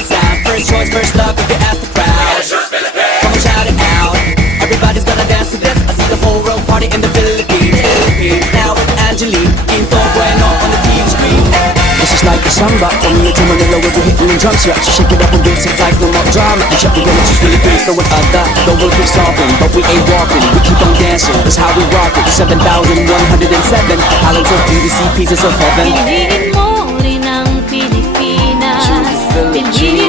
party sound. First choice, first love, if you ask the crowd. Come on, shout it out. Everybody's gonna dance to this. I see the whole world party in the Philippines. Now with Angelique, Quinto Bueno on the TV screen. This is like a samba. From here to Manila, we'll be hitting the drums. Yeah, so shake it up and basic like no more drama. And check, we're gonna choose Philippines, know what I got. The world keeps talking, but we ain't walking. We keep on dancing, that's how we rock it. 7,107 islands of beauty, see pieces of heaven. Piliin mo rin ang Pilipinas. Choose the Philippines.